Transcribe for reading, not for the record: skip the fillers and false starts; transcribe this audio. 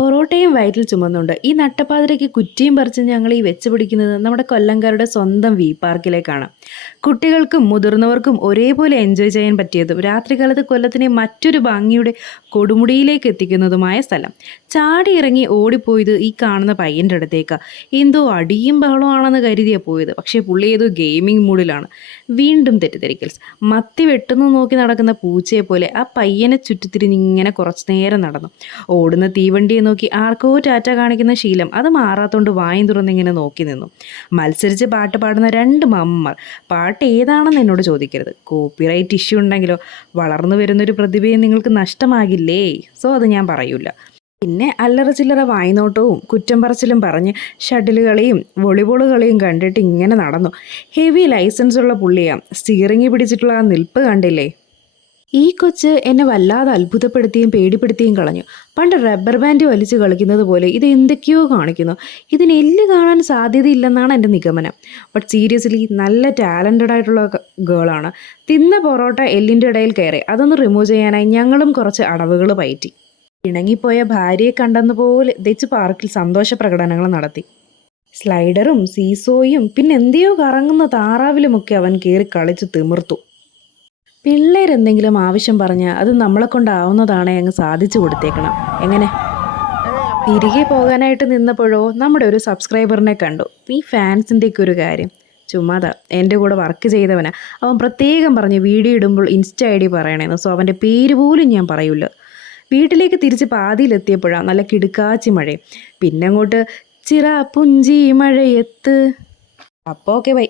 പൊറോട്ടയും വയറ്റിൽ ചുമന്നുണ്ട് ഈ നട്ടപ്പാതിരയ്ക്ക് കുറ്റിയും പറിച്ച് ഞങ്ങൾ ഈ വെച്ച് പിടിക്കുന്നത് നമ്മുടെ കൊല്ലംകാരുടെ സ്വന്തം വി പാർക്കിലേക്കാണ്. കുട്ടികൾക്കും മുതിർന്നവർക്കും ഒരേപോലെ എൻജോയ് ചെയ്യാൻ പറ്റിയതും രാത്രികാലത്ത് കൊല്ലത്തിനെ മറ്റൊരു ഭംഗിയുടെ കൊടുമുടിയിലേക്ക് എത്തിക്കുന്നതുമായ സ്ഥലം. ചാടി ഇറങ്ങി ഓടിപ്പോയത് ഈ കാണുന്ന പയ്യൻ്റെ അടുത്തേക്ക്. എന്തോ അടിയും ബഹളമാണെന്ന് കരുതിയാണ് പോയത്. പക്ഷേ പുള്ളി ഏതോ ഗെയിമിംഗ് മൂഡിലാണ്. വീണ്ടും തെറ്റിദ്ധരിക്കൽസ്. മത്തി വെട്ടുന്നു നോക്കി നടക്കുന്ന പൂച്ചയെ പോലെ ആ പയ്യനെ ചുറ്റിത്തിരിഞ്ഞിങ്ങനെ കുറച്ചു നേരം നടന്നു. ഓടുന്ന തീവണ്ടിയെ നോക്കി ആർക്കോ ടാറ്റ കാണിക്കുന്ന ശീലം അത് മാറാത്തോണ്ട് വായും തുറന്നിങ്ങനെ നോക്കി നിന്നു. മത്സരിച്ച് പാട്ട് പാടുന്ന രണ്ട് മമ്മർ. പാട്ട് ഏതാണെന്ന് എന്നോട് ചോദിക്കരുത്. കോപ്പിറൈറ്റ് ഇഷ്യൂ ഉണ്ടെങ്കിലോ? വളർന്നു വരുന്നൊരു പ്രതിഭയെ നിങ്ങൾക്ക് നഷ്ടമാകില്ലേ? സോ അത് ഞാൻ പറയൂല. പിന്നെ അല്ലറ ചില്ലറ വായ്നോട്ടവും കുറ്റം പറച്ചിലും പറഞ്ഞ് ഷട്ടിൽ കളിയും വോളിബോൾ കളിയും കണ്ടിട്ട് ഇങ്ങനെ നടന്നു. ഹെവി ലൈസൻസ് ഉള്ള പുള്ളിയാണ്. സ്റ്റിയറിംഗ് പിടിച്ചിട്ടുള്ള ആ നിൽപ്പ് കണ്ടില്ലേ? ഈ കൊച്ച് എന്നെ വല്ലാതെ അത്ഭുതപ്പെടുത്തിയും പേടിപ്പെടുത്തിയും കളഞ്ഞു. പണ്ട് റബ്ബർ ബാൻഡ് വലിച്ച് കളിക്കുന്നത് പോലെ ഇത് എന്തൊക്കെയോ കാണിക്കുന്നു. ഇതിന് എല്ല് കാണാൻ സാധ്യതയില്ലെന്നാണ് എൻ്റെ നിഗമനം. ബട്ട് സീരിയസ്ലി നല്ല ടാലൻറ്റഡ് ആയിട്ടുള്ള ഗേളാണ്. തിന്ന പൊറോട്ട എല്ലിൻ്റെ ഇടയിൽ കയറി. അതൊന്ന് റിമൂവ് ചെയ്യാനായി ഞങ്ങളും കുറച്ച് അടവുകൾ പയറ്റി. ഇണങ്ങിപ്പോയ ഭാര്യയെ കണ്ടെന്ന പോലെ ദച്ച് പാർക്കിൽ സന്തോഷ പ്രകടനങ്ങൾ നടത്തി. സ്ലൈഡറും സീസോയും പിന്നെ എന്തെയോ കറങ്ങുന്ന താറാവിലുമൊക്കെ അവൻ കയറി കളിച്ച് തിമിർത്തു. പിള്ളേരെന്തെങ്കിലും ആവശ്യം പറഞ്ഞാൽ അത് നമ്മളെ കൊണ്ടാവുന്നതാണേ അങ്ങ് സാധിച്ചു കൊടുത്തേക്കണം. എങ്ങനെ? തിരികെ പോകാനായിട്ട് നിന്നപ്പോഴോ നമ്മുടെ ഒരു സബ്സ്ക്രൈബറിനെ കണ്ടു. ഈ ഫാൻസിൻ്റെയൊക്കെ ഒരു കാര്യം ചുമ്മാതാ. എൻ്റെ കൂടെ വർക്ക് ചെയ്തവനാ. അവൻ പ്രത്യേകം പറഞ്ഞ് വീഡിയോ ഇടുമ്പോൾ ഇൻസ്റ്റ ID പറയണേന്ന്. സോ അവൻ്റെ പേര് പോലും ഞാൻ പറയൂല. വീട്ടിലേക്ക് തിരിച്ച് പാതിയിലെത്തിയപ്പോഴാണ് നല്ല കിടുക്കാച്ചി മഴയും. പിന്നെ അങ്ങോട്ട് ചിറ പുഞ്ചി മഴയത്ത്. അപ്പോൾ ഓക്കെ ബൈ.